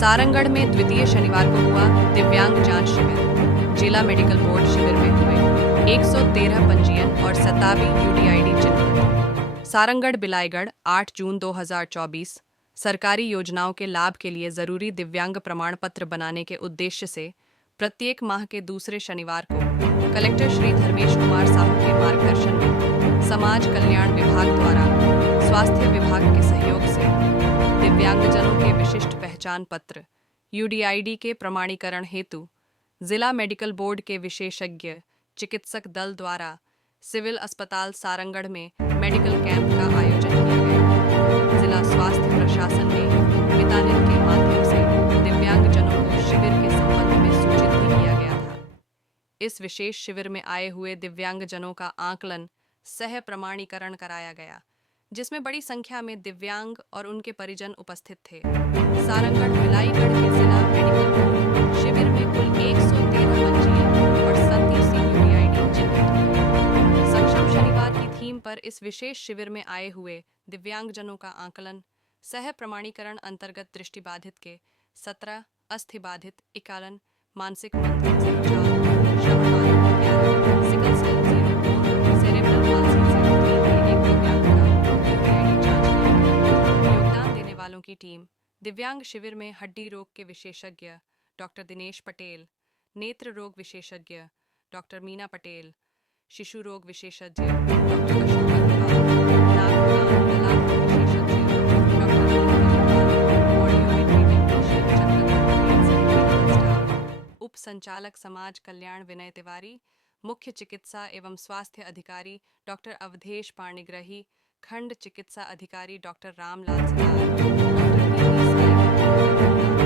सारंगढ़ में द्वितीय शनिवार को हुआ दिव्यांग जांच शिविर। जिला मेडिकल बोर्ड शिविर में हुए 113 पंजीयन और 27 यूडीआईडी चिन्हित। सारंगढ़ बिलाईगढ़ 8 जून 2024 सरकारी योजनाओं के लाभ के लिए जरूरी दिव्यांग प्रमाण पत्र बनाने के उद्देश्य से प्रत्येक माह के दूसरे शनिवार को कलेक्टर श्री धर्मेश कुमार साहू के मार्गदर्शन में समाज कल्याण विभाग द्वारा स्वास्थ्य विभाग के सहयोग से दिव्यांगजनों के विशिष्ट पहचान पत्र यूडीआईडी के प्रमाणीकरण हेतु जिला मेडिकल बोर्ड के विशेषज्ञ चिकित्सक दल द्वारा सिविल अस्पताल सारंगढ़ में मेडिकल कैंप का आयोजन किया गया। जिला स्वास्थ्य प्रशासन ने मितानिन के माध्यम से दिव्यांगजनों को शिविर के संबंध में सूचित भी किया गया था। इस विशेष शिविर में आए हुए दिव्यांगजनों का आकलन सह प्रमाणीकरण कराया गया, जिसमें बड़ी संख्या में दिव्यांग और उनके परिजन उपस्थित थे। सारंगढ़ बिलाईगढ़ के जिला मेडिकल बोर्ड शिविर में कुल 113 पंजीयन और 37 यूडीआईडी चिन्हित हुए। सक्षम शनिवार की थीम पर इस विशेष शिविर में आए हुए दिव्यांगजनों का आकलन सह प्रमाणीकरण अंतर्गत दृष्टिबाधित के 17, अस्थिबाधित 51, मानसिक मंद 04, श्रवणबाधित 11, सिकल सेल 0, सेरेब्रल पाल्सी 03 के एक दिव्यांग का यूडीआईडी जांच की। योगदान देने वालों की टीम दिव्यांग शिविर में हड्डी रोग के विशेषज्ञ डॉक्टर दिनेश पटेल, नेत्र रोग विशेषज्ञ डॉक्टर मीना पटेल, शिशु रोग विशेषज्ञ डॉक्टर अशोक अग्रवाल, नाक कान गला रोग विशेषज्ञ doctor Anil Agarwal, audiometry technician Chandradhar Patel सहित मेडिकल स्टाफ, उप संचालक समाज कल्याण विनय तिवारी, मुख्य चिकित्सा एवं स्वास्थ्य अधिकारी डॉक्टर अवधेश पाणिग्रही, खंड चिकित्सा अधिकारी डॉक्टर रामलाल सदार, डॉक्टर